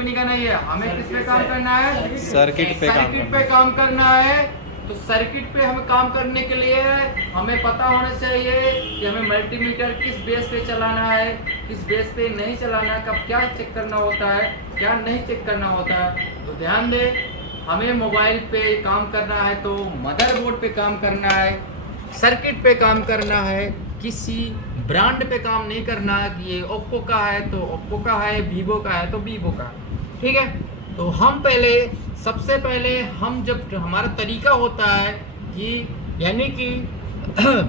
Company का नहीं है, हमें किस पे काम करना है? सर्किट पे काम करना है। तो सर्किट पे हमें काम करने के लिए हमें पता होना चाहिए कि हमें मल्टीमीटर किस बेस पे चलाना है, किस बेस पे नहीं चलाना है, कब क्या चेक करना होता है, क्या नहीं चेक करना होता है। तो ध्यान दें, हमें मोबाइल पे काम करना है तो मदरबोर्ड पे काम करना है, सर्किट पे काम करना है, किसी ब्रांड पे काम नहीं करना कि ये ओप्पो का है तो ओप्पो का है, वीवो का है तो वीवो का, ठीक है। तो हम सबसे पहले हम जब हमारा तरीका होता है कि यानी कि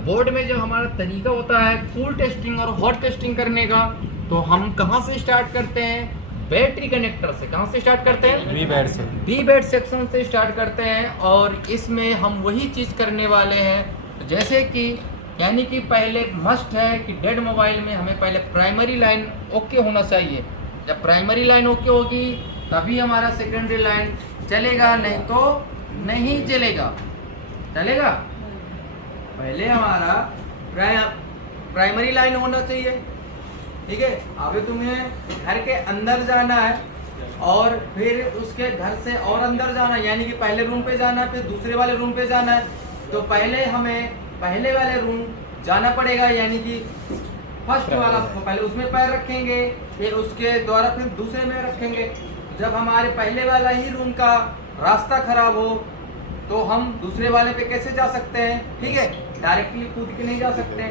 बोर्ड में जब हमारा तरीका होता है कूल टेस्टिंग और हॉट टेस्टिंग करने का, तो हम कहाँ से स्टार्ट करते हैं? बैटरी कनेक्टर से। कहाँ से स्टार्ट करते हैं? वी बैट सेक्शन से स्टार्ट करते हैं। और इसमें हम वही चीज़ करने वाले हैं, तो जैसे कि यानी कि पहले मस्ट है कि डेड मोबाइल में हमें पहले प्राइमरी लाइन ओके होना चाहिए। जब प्राइमरी लाइन ओके होगी तभी हमारा सेकेंडरी लाइन चलेगा, नहीं तो नहीं चलेगा। चलेगा, पहले हमारा प्राइमरी लाइन होना चाहिए, ठीक है। अभी तुम्हें घर के अंदर जाना है और फिर उसके घर से और अंदर जाना है, यानी कि पहले रूम पे जाना है, फिर दूसरे वाले रूम पे जाना है। तो पहले हमें पहले वाले रूम जाना पड़ेगा, यानी कि फर्स्ट वाला पहले उसमें पैर रखेंगे, फिर उसके द्वारा फिर दूसरे में रखेंगे। जब हमारे पहले वाला ही रूम का रास्ता खराब हो तो हम दूसरे वाले पे कैसे जा सकते हैं? ठीक है, डायरेक्टली कूद के नहीं जा सकते।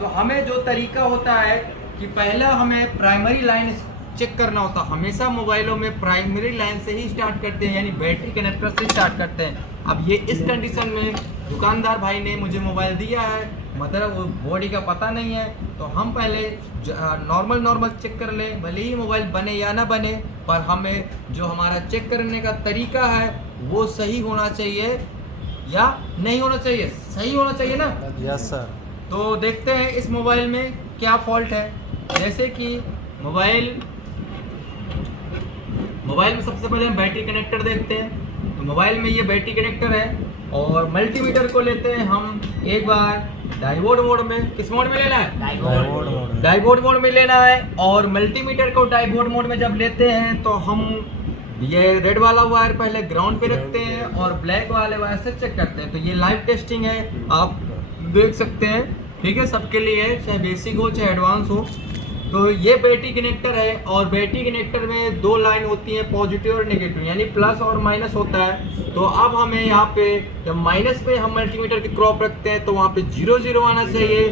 तो हमें जो तरीका होता है कि पहला हमें प्राइमरी लाइन चेक करना होता है। हमेशा मोबाइलों में प्राइमरी लाइन से ही स्टार्ट करते हैं, यानी बैटरी कनेक्टर से स्टार्ट करते हैं। अब ये इस कंडीशन में दुकानदार भाई ने मुझे मोबाइल दिया है, मतलब वो बॉडी का पता नहीं है, तो हम पहले नॉर्मल चेक कर लें, भले ही मोबाइल बने या ना बने, पर हमें जो हमारा चेक करने का तरीका है वो सही होना चाहिए या नहीं होना चाहिए? सही होना चाहिए ना? Yes sir. तो देखते हैं इस मोबाइल में क्या फॉल्ट है। जैसे कि मोबाइल में सबसे पहले हम बैटरी कनेक्टर देखते हैं। तो मोबाइल में ये बैटरी कनेक्टर है और मल्टीमीटर को लेते हैं हम एक बार डायोड मोड में। किस मोड में लेना है? डायोड मोड में लेना है। और मल्टीमीटर को डायोड मोड में जब लेते हैं तो हम ये रेड वाला वायर पहले ग्राउंड पे रखते हैं और ब्लैक वाले वायर से चेक करते हैं। तो ये लाइव टेस्टिंग है, आप देख सकते हैं, ठीक है, सबके लिए है, चाहे बेसिक हो चाहे एडवांस हो। तो ये बैटरी कनेक्टर है और बैटरी कनेक्टर में दो लाइन होती है, पॉजिटिव और नेगेटिव, यानी प्लस और माइनस होता है। तो अब हमें यहाँ पे जब माइनस पे हम मल्टीमीटर की क्रॉप रखते हैं तो वहाँ पे 0 आना चाहिए,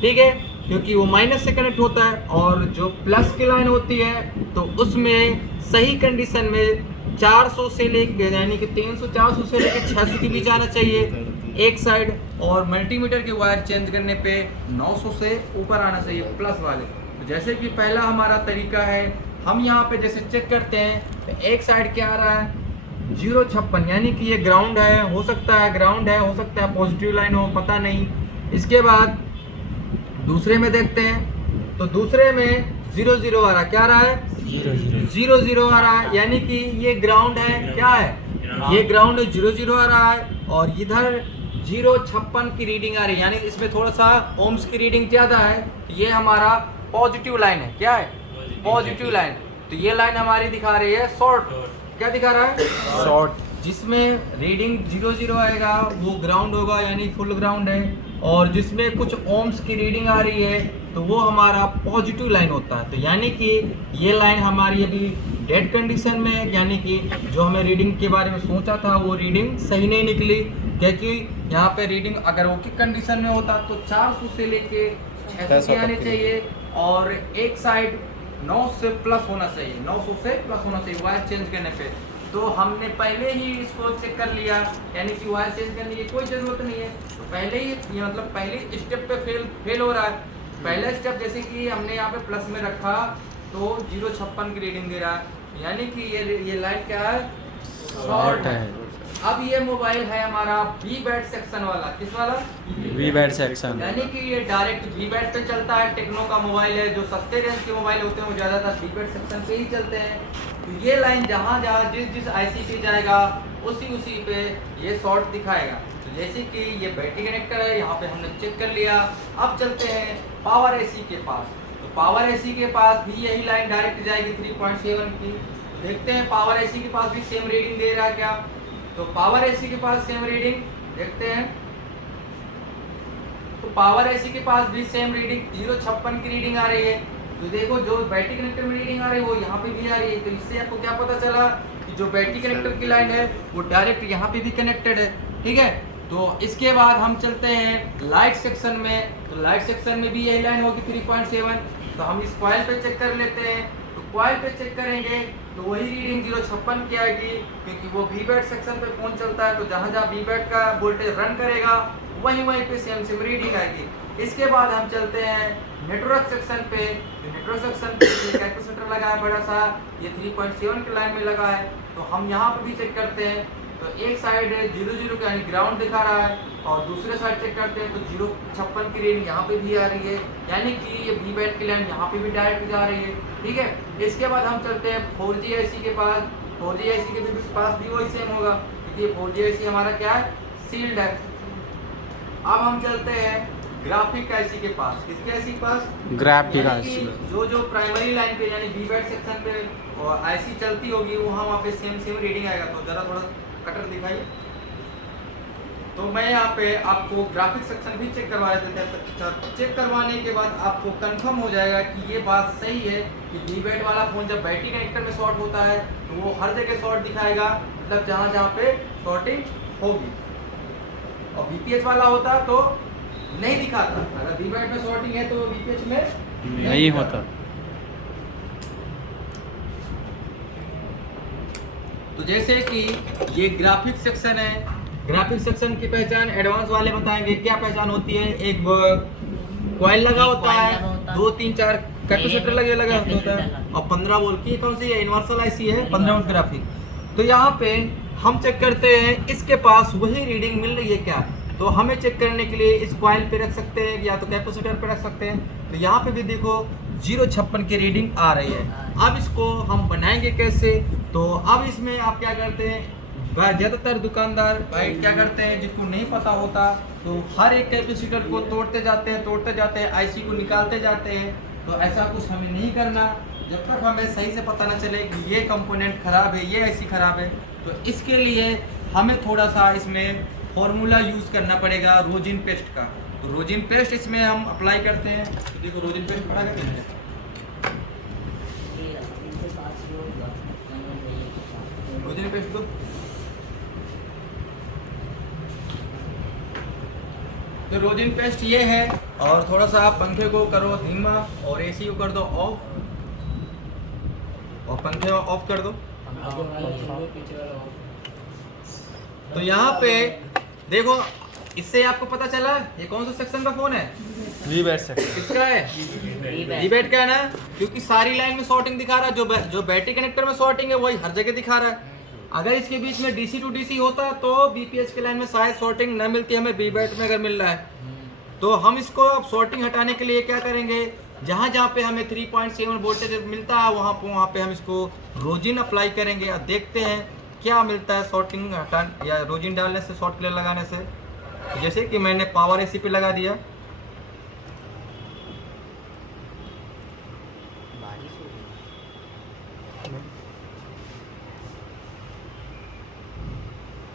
ठीक है, क्योंकि वो माइनस से कनेक्ट होता है। और जो प्लस की लाइन होती है तो उसमें सही कंडीशन में 400 से लेकर यानी कि 300-400 से लेकर 600 के बीच आना चाहिए एक साइड, और मल्टीमीटर के वायर चेंज करने पे 900 से ऊपर आना चाहिए प्लस वाले। तो जैसे कि पहला हमारा तरीका है, हम यहाँ पे जैसे चेक करते हैं तो एक साइड क्या आ रहा है? 056, यानी कि ये ग्राउंड है, हो सकता है ग्राउंड है, हो सकता है पॉजिटिव लाइन हो, पता नहीं। इसके बाद दूसरे में देखते हैं तो दूसरे में 0 आ रहा है। क्या आ रहा है? 0 आ रहा है, यानी कि ये ग्राउंड है। क्या है? ये ग्राउंड 0 आ रहा है और इधर 056 की रीडिंग आ रही है, यानी इसमें थोड़ा सा ओम्स की रीडिंग ज़्यादा है। ये हमारा पॉजिटिव लाइन है। क्या है? Positive line. तो ये लाइन हमारी दिखा रही है शॉर्ट। क्या दिखा रहा है? शॉर्ट। जिसमें रीडिंग 0 आएगा वो ग्राउंड होगा, यानी फुल ग्राउंड है। और जिसमें कुछ ओम्स की रीडिंग आ रही है तो वो हमारा पॉजिटिव लाइन होता है। तो यानी कि ये लाइन हमारी अभी डेड कंडीशन में है, यानी कि जो हमें रीडिंग के बारे में सोचा था वो रीडिंग सही नहीं निकली, क्योंकि यहाँ पे रीडिंग अगर ओके कंडीशन में होता तो 400 से लेके 600 आने चाहिए और एक साइड 9 से प्लस होना चाहिए, 900 से प्लस होना चाहिए वायर चेंज करने पे। तो हमने पहले ही इसको चेक कर लिया, यानी कि वायर चेंज करने की कोई ज़रूरत नहीं है। तो पहले ही ये मतलब पहले स्टेप पे फेल हो रहा है। पहला स्टेप जैसे कि हमने यहाँ पे प्लस में रखा तो 056 की रीडिंग दे रहा है, यानी कि ये लाइन क्या है? शॉर्ट है। अब ये मोबाइल है हमारा वी बैट सेक्शन वाला। किस वाला? वी बैट सेक्शन, यानी कि ये डायरेक्ट वी बैट पे चलता है। टेक्नो का मोबाइल है, जो सस्ते रेंज के मोबाइल होते हैं वो ज़्यादातर वी बैट सेक्शन पे ही चलते हैं। तो ये लाइन जहाँ जिस आईसी पे जाएगा उसी पे ये शॉर्ट दिखाएगा। तो जैसे कि ये बैटरी कनेक्टर है, यहाँ पे हमने चेक कर लिया। अब चलते हैं पावर एसी के पास। तो पावर एसी के पास भी यही लाइन डायरेक्ट जाएगी 3.7 की। देखते हैं पावर एसी के पास भी सेम रीडिंग दे रहा है क्या। तो पावर एसी के पास सेम रीडिंग देखते हैं। तो पावर एसी के पास भी सेम रीडिंग 056 की रीडिंग आ रही है। तो देखो जो बैटरी कनेक्टर में रीडिंग आ रही है वो यहाँ पे भी आ रही है। तो इससे आपको क्या पता चला कि जो बैटरी कनेक्टर की लाइन है वो डायरेक्ट यहाँ पे भी कनेक्टेड है। ठीक है, तो इसके बाद हम चलते हैं लाइट सेक्शन में। तो लाइट सेक्शन में भी यही लाइन होगी 3.7। तो हम इस कॉइल पे चेक कर लेते हैं। तो कॉइल पे चेक करेंगे तो वही रीडिंग 056 की आएगी, क्योंकि वो वीबैट सेक्शन पे फोन चलता है। तो जहाँ जहाँ वीबैट का वोल्टेज रन करेगा वहीं वहीं पे सेम सेम रीडिंग आएगी। इसके बाद हम चलते हैं नेटवर्क सेक्शन पे। तो नेटवर्क सेक्शन पे कैपेसिटर लगा है बड़ा सा, ये 3.7 के लाइन में लगा है। तो हम यहाँ पे भी चेक करते हैं। तो एक साइड 00 का यानी ग्राउंड दिखा रहा है और दूसरे साइड चेक करते हैं तो 056 की रीडिंग यहाँ पे भी आ रही है, यानी कि ये वीबैट की लाइन यहाँ पे भी डायरेक्ट जा रही है। ठीक है, इसके बाद हम चलते हैं 4G IC के पास। 4G IC के पास भी वही सेम होगा, क्योंकि ये 4G IC हमारा क्या है, सील्ड है। अब हम चलते हैं ग्राफिक आईसी के पास। किसके आईसी के पास? ग्राफिक यानी आईसी। कि जो प्राइमरी लाइन पे यानी वीबैट सेक्शन पे आईसी चलती होगी वहाँ पे सेम सेम रीडिंग आएगा। तो जरा थोड़ा कटर दिखाइए। तो मैं यहाँ पे आपको ग्राफिक सेक्शन भी चेक करवा देते हैं। चेक करवाने के बाद आपको कंफर्म हो जाएगा कि ये बात सही है कि वीबैट वाला फोन जब बैटरी कनेक्टर में शॉर्ट होता है तो वो हर जगह शॉर्ट दिखाएगा, मतलब जहाँ जहाँ पे शॉर्टिंग होगी। और वीपीएच वाला होता तो नहीं दिखाता। अगर वीबैट में शॉर्टिंग है तो वीपीएच में नहीं होता। तो जैसे कि ये ग्राफिक सेक्शन है, ग्राफिक सेक्शन की पहचान एडवांस वाले बताएंगे। क्या पहचान होती है? एक कॉइल लगा होता है, 2 3 4 कैपेसिटर लगा होता है और 15 वोल्ट की कौन सी है, यूनिवर्सल आईसी है 15 वोल्ट ग्राफिक। तो यहाँ पे हम चेक करते हैं इसके पास वही रीडिंग मिल रही है क्या। तो हमें चेक करने के लिए इस कॉइल पे रख सकते हैं या तो कैपेसिटर पे रख सकते हैं। तो यहाँ पे भी देखो 056 की रीडिंग आ रही है। अब इसको हम बनाएंगे कैसे? तो अब इसमें आप क्या करते हैं, ज़्यादातर दुकानदार भाई क्या करते हैं, जिनको नहीं पता होता तो हर एक कैपेसिटर को तोड़ते जाते हैं, आईसी को निकालते जाते हैं। तो ऐसा कुछ हमें नहीं करना जब तक हमें सही से पता न चले कि ये कंपोनेंट खराब है, ये आईसी खराब है। तो इसके लिए हमें थोड़ा सा इसमें फॉर्मूला यूज़ करना पड़ेगा रोजिन पेस्ट का। तो रोजिन पेस्ट इसमें हम अप्लाई करते हैं। तो देखो रोजिन पेस्ट पड़ा क्या, रोजिन पेस्ट दो। तो रोजिन पेस्ट ये है, और थोड़ा सा आप पंखे को करो धीमा और एसी को कर दो ऑफ, और पंखे ऑफ कर दो। तो यहाँ पे देखो, इससे आपको पता चला ये कौन सा सेक्शन का फोन है, वीबैट सेक्शन। किसका है, वीबैट का है ना, क्योंकि सारी लाइन में शॉर्टिंग दिखा रहा है। जो बैटरी कनेक्टर में शॉर्टिंग है वही हर जगह दिखा रहा है। अगर इसके बीच में डीसी टू डीसी होता तो बीपीएच के लाइन में शायद शॉर्टिंग न मिलती, हमें वीबैट में अगर मिल रहा है। तो हम इसको अब शॉर्टिंग हटाने के लिए क्या करेंगे, जहाँ जहाँ पे हमें 3.7 वोल्टेज मिलता है वहाँ पे हम इसको रोजिन अप्लाई करेंगे और देखते हैं क्या मिलता है शॉर्टिंग हटाने या रोजिन डालने से, शॉर्ट क्लियर लगाने से। जैसे कि मैंने पावर एसी पे लगा दिया।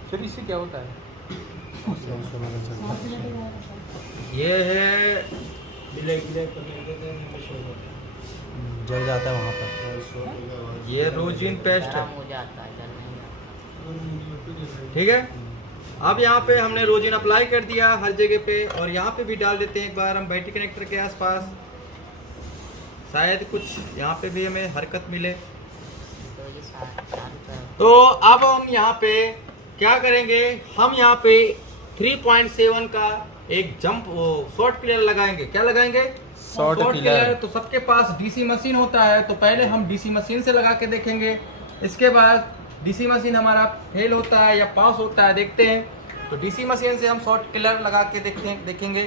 फिर इससे क्या होता है? ये है जल जाता है वहाँ पर। ये रोजिन पेस्ट है, ठीक है। अब यहाँ पे हमने रोजिन अप्लाई कर दिया हर जगह पे, और यहाँ पे भी डाल देते हैं एक बार हम बैटरी कनेक्टर के आसपास, शायद कुछ यहाँ पे भी हमें हरकत मिले। तो अब हम यहाँ पे क्या करेंगे, हम यहाँ पे 3.7 का एक जंप शॉर्ट क्लियर लगाएंगे। क्या लगाएंगे? Short clear. तो सबके पास डीसी मशीन होता है, तो पहले हम डीसी मशीन से लगा के देखेंगे। इसके बाद डीसी मशीन हमारा फेल होता है या पास होता है, देखते हैं। तो डीसी मशीन से हम शॉर्ट क्लियर लगा के देखेंगे।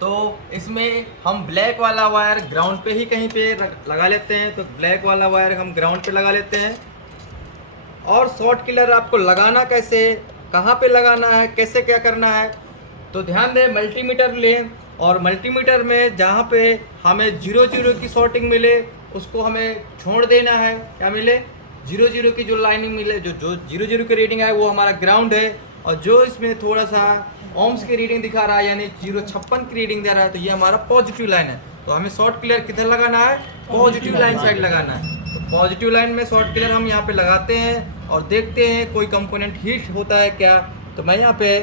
तो इसमें हम ब्लैक वाला वायर ग्राउंड पे ही कहीं पे लगा लेते हैं। तो ब्लैक वाला वायर हम ग्राउंड पे लगा लेते हैं। और शॉर्ट क्लियर आपको लगाना कैसे, कहाँ पे लगाना है, कैसे क्या करना है, तो ध्यान दें। मल्टीमीटर लें और मल्टीमीटर में जहाँ पे हमें 0 0 की शॉर्टिंग मिले उसको हमें छोड़ देना है। क्या मिले 0 की जो लाइनिंग मिले, जो 0 की रीडिंग है वो हमारा ग्राउंड है, और जो इसमें थोड़ा सा ओम्स की रीडिंग दिखा रहा है यानी 0.56 की रीडिंग दे रहा है, तो ये हमारा पॉजिटिव लाइन है। तो हमें शॉर्ट क्लियर किधर लगाना है, पॉजिटिव लाइन साइड लगाना है। तो पॉजिटिव लाइन में शॉर्ट क्लियर हम यहाँ पे लगाते हैं और देखते हैं कोई कंपोनेंट हीट होता है क्या। तो मैं यहाँ पे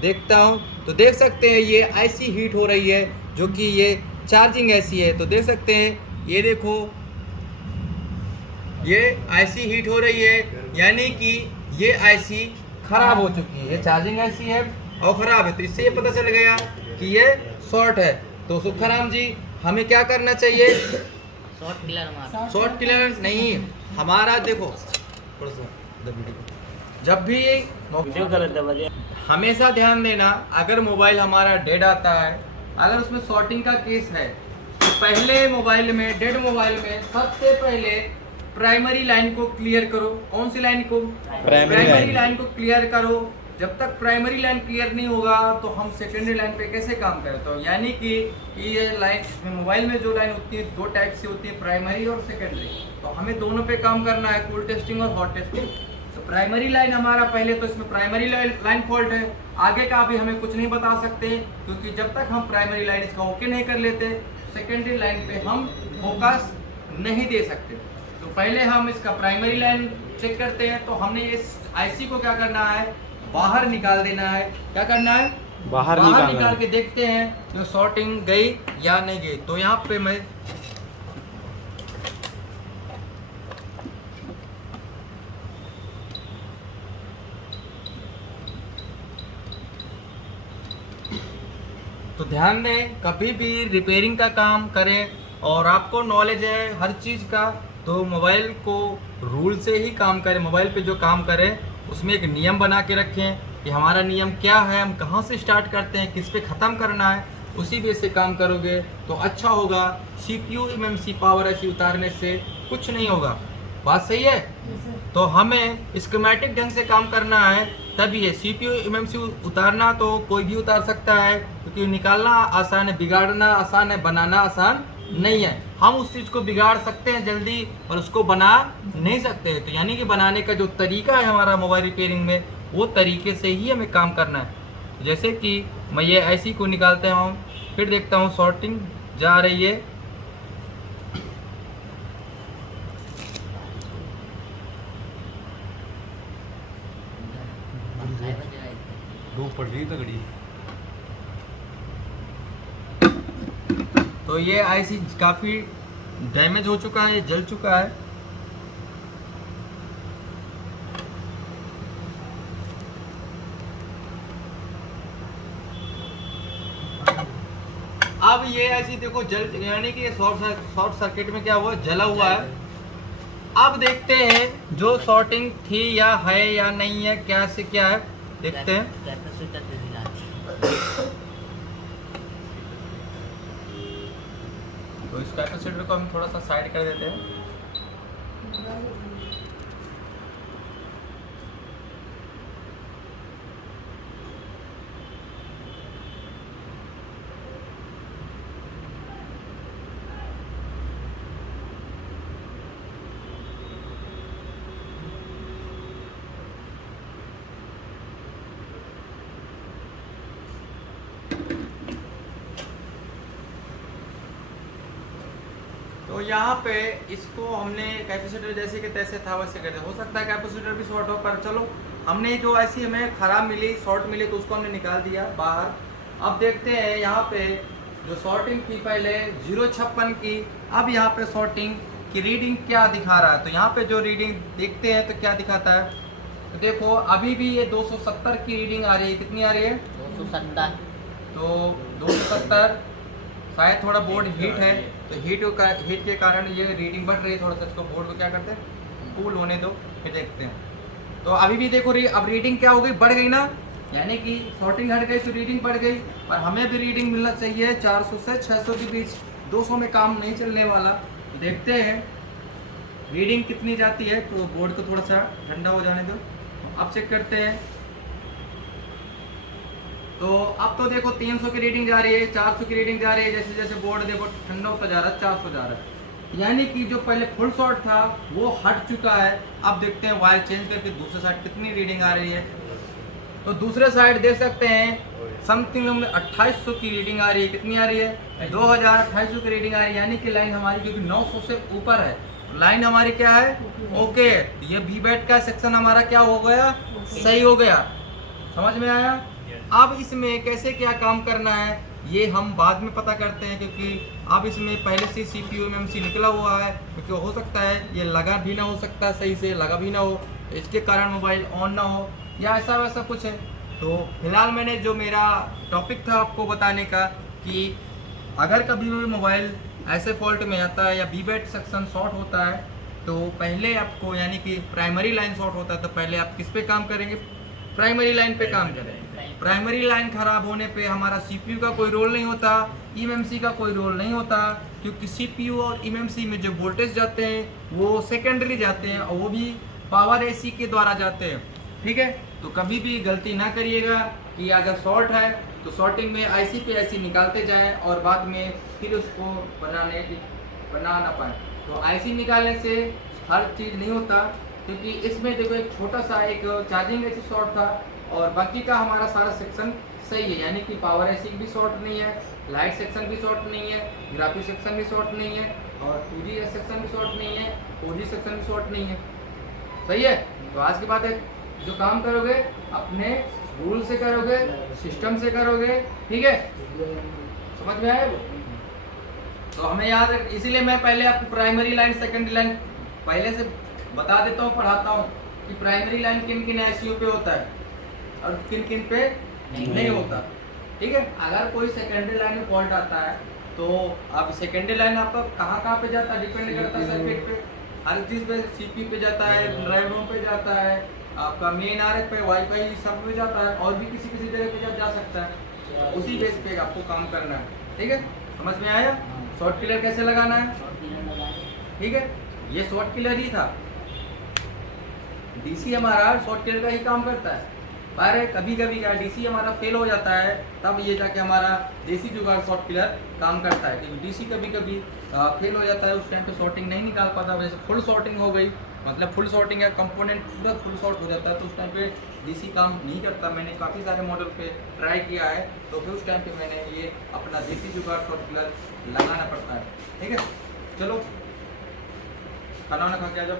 देखता हूँ, तो देख सकते हैं ये ऐसी हीट हो रही है जो कि ये चार्जिंग ऐसी है। तो देख सकते हैं ये देखो ये ऐसी हीट हो रही है, यानी कि ये ऐसी खराब हो चुकी है, ये चार्जिंग ऐसी है और ख़राब है। तो इससे ये पता चल गया कि ये शॉर्ट है। तो सुखाराम जी हमें क्या करना चाहिए, शॉर्ट किलर हमारा, शॉर्ट किलर नहीं हमारा, देखो थोड़ा सा जब भी हमेशा ध्यान देना, अगर मोबाइल हमारा डेड आता है, अगर उसमें शॉर्टिंग का केस है, तो पहले मोबाइल में, डेड मोबाइल में सबसे पहले प्राइमरी लाइन को क्लियर करो। कौन सी लाइन को, प्राइमरी लाइन को क्लियर करो। जब तक प्राइमरी लाइन क्लियर नहीं होगा तो हम सेकेंडरी लाइन पे कैसे काम करें। तो यानी कि ये लाइन मोबाइल में जो लाइन होती है दो टाइप से होती है, प्राइमरी और सेकेंडरी। तो हमें दोनों पे काम करना है, कूल टेस्टिंग और हॉट टेस्टिंग। तो प्राइमरी लाइन हमारा पहले, तो इसमें प्राइमरी लाइन फॉल्ट है, आगे का भी हमें कुछ नहीं बता सकते, क्योंकि जब तक हम प्राइमरी लाइन इसका ओके नहीं कर लेते सेकेंडरी लाइन पे हम फोकस नहीं दे सकते। तो पहले हम इसका प्राइमरी लाइन चेक करते हैं। तो हमने इस आईसी को क्या करना है, बाहर निकाल देना है। क्या करना है, बाहर निकाल के देखते हैं जो शॉर्टिंग गई या नहीं गई। तो यहाँ पे मैं तो ध्यान दें, कभी भी रिपेयरिंग का काम करें और आपको नॉलेज है हर चीज़ का, तो मोबाइल को रूल से ही काम करें। मोबाइल पे जो काम करें उसमें एक नियम बना के रखें कि हमारा नियम क्या है, हम कहाँ से स्टार्ट करते हैं, किस पे ख़त्म करना है, उसी बेस से काम करोगे तो अच्छा होगा। CPU MMC पावर ऐसी उतारने से कुछ नहीं होगा। बात सही है। तो हमें स्कीमेटिक ढंग से काम करना है, तभी है। CPU MMC उतारना तो कोई भी उतार सकता है, क्योंकि निकालना आसान है, बिगाड़ना आसान है, बनाना आसान नहीं है। हम उस चीज़ को बिगाड़ सकते हैं जल्दी, और उसको बना नहीं सकते। तो यानी कि बनाने का जो तरीका है हमारा मोबाइल रिपेयरिंग में, वो तरीके से ही हमें काम करना है। जैसे कि मैं ये ऐसी को निकालता हूँ, फिर देखता हूँ शॉर्टिंग जा रही है, धूप पड़ रही तगड़ी। तो ये आईसी काफ़ी डैमेज हो चुका है, जल चुका है। अब ये ऐसी देखो जल, यानी कि ये शॉर्ट सर्किट में क्या हुआ, जला हुआ है। अब देखते हैं जो शॉर्टिंग थी या है या नहीं है, क्या से क्या है, देखते हैं। तो इस कैपेसिटर को हम थोड़ा सा साइड कर देते हैं। तो यहाँ पे इसको हमने कैपेसिटर जैसे कि तैसे था वैसे कर दिया। हो सकता है कैपेसिटर भी शॉर्ट हो, पर चलो हमने जो ऐसी हमें ख़राब मिली, शॉर्ट मिली, तो उसको हमने निकाल दिया बाहर। अब देखते हैं यहाँ पे जो शॉर्टिंग थी पहले 0.56 की, अब यहाँ पे शॉर्टिंग की रीडिंग क्या दिखा रहा है। तो यहाँ पे जो रीडिंग देखते हैं तो क्या दिखाता है, तो देखो अभी भी ये 270 की रीडिंग आ रही है। कितनी आ रही है, 270। तो 270, शायद थोड़ा बोर्ड हीट है, तो हीट के कारण ये रीडिंग बढ़ रही है। थोड़ा सा इसको बोर्ड को क्या करते हैं, कूल होने दो, फिर देखते हैं। तो अभी भी देखो अब रीडिंग क्या हो गई, बढ़ गई ना, यानी कि शॉर्टिंग हट गई तो रीडिंग बढ़ गई। और हमें भी रीडिंग मिलना चाहिए 400 से 600 के बीच, 200 में काम नहीं चलने वाला। तो देखते हैं रीडिंग कितनी जाती है। तो बोर्ड को थोड़ा सा ठंडा हो जाने दो, अब चेक करते हैं। तो अब तो देखो 300 की रीडिंग जा रही है, 400 की रीडिंग जा रही है। जैसे जैसे बोर्ड देखो ठंडा होता जा रहा है, 400 जा रहा है। यानी कि जो पहले फुल शॉट था वो हट चुका है। अब देखते हैं वायर चेंज करके दूसरे साइड कितनी रीडिंग आ रही है। तो दूसरे साइड देख सकते हैं समथिंग में 2800 की रीडिंग आ रही है। कितनी आ रही है? 2800 की रीडिंग आ रही है, यानी कि लाइन हमारी क्योंकि 900 से ऊपर है, लाइन हमारी क्या है? ओके। ये वी बैट का सेक्शन हमारा क्या हो गया? सही हो गया। समझ में आया? अब इसमें कैसे क्या काम करना है ये हम बाद में पता करते हैं, क्योंकि अब इसमें पहले से CPU MMC निकला हुआ है, क्योंकि हो सकता है ये लगा भी ना हो सकता, सही से लगा भी ना हो, तो इसके कारण मोबाइल ऑन ना हो या ऐसा वैसा कुछ है। तो फिलहाल मैंने जो मेरा टॉपिक था आपको बताने का कि अगर कभी भी मोबाइल ऐसे फॉल्ट में आता है या वी बैट सेक्शन शॉर्ट होता है तो पहले आपको, यानी कि प्राइमरी लाइन शॉर्ट होता है तो पहले आप किस पे काम करेंगे? प्राइमरी लाइन पे काम करें। प्राइमरी लाइन खराब होने पे हमारा CPU का कोई रोल नहीं होता, MMC का कोई रोल नहीं होता, क्योंकि CPU और MMC में जो वोल्टेज जाते हैं वो सेकेंडरी जाते हैं और वो भी पावर AC के द्वारा जाते हैं। ठीक है, तो कभी भी गलती ना करिएगा कि अगर शॉर्ट है तो शॉर्टिंग में IC पे IC निकालते जाएं और बाद में फिर उसको बना ना पाए। तो IC निकालने से हर चीज़ नहीं होता, क्योंकि इसमें देखो एक छोटा सा एक चार्जिंग ऐसी शॉर्ट था और बाकी का हमारा सारा सेक्शन सही है, यानी कि पावर ऐसी भी शॉर्ट नहीं है, लाइट सेक्शन भी शॉर्ट नहीं है, ग्राफिक सेक्शन भी शॉर्ट नहीं है और 2G सेक्शन भी शॉर्ट नहीं है, 4G सेक्शन भी शॉर्ट नहीं है। सही है। तो आज की बात है, जो काम करोगे अपने रूल से करोगे, सिस्टम से करोगे। ठीक है, समझ में आया वो? तो हमें याद है, इसीलिए मैं पहले आपको प्राइमरी लाइन सेकेंडरी लाइन पहले से बता देता हूँ, पढ़ाता हूँ कि प्राइमरी लाइन किन किन ICU पे होता है और किन किन पे नहीं होता। ठीक है, अगर कोई सेकेंडरी लाइन में फॉल्ट आता है तो अब सेकेंडरी लाइन आपका कहाँ पे जाता है डिपेंड करता है सर्किट पे, हर चीज़ पे, CPU पे जाता है, ड्राइव रूम पे जाता है, आपका मेन RF पे, वाईफाई सब पे जाता है और भी किसी जगह पे जा सकता है। उसी बेस पे आपको काम करना है। ठीक है, समझ में आया? शॉर्ट किलर कैसे लगाना है? ठीक है, ये शॉर्ट किलर ही था। DC हमारा शॉर्ट किलर का ही काम करता है। पर कभी कभी क्या DC हमारा फेल हो जाता है, तब ये जाके हमारा देसी जुगाड़ शॉर्ट किलर काम करता है। क्योंकि DC कभी कभी फेल हो जाता है, उस टाइम पे शॉर्टिंग नहीं निकाल पाता, वैसे फुल शॉर्टिंग हो गई, मतलब फुल शॉर्टिंग है, कंपोनेंट पूरा फुल शॉर्ट हो जाता है, तो उस टाइम पे DC काम नहीं करता। मैंने काफ़ी सारे मॉडल पे ट्राई किया है, तो फिर उस टाइम पे मैंने ये अपना देसी जुगाड़ शॉर्ट किलर लगाना पड़ता है। ठीक है, चलो खाना वाना खा के आ जाओ।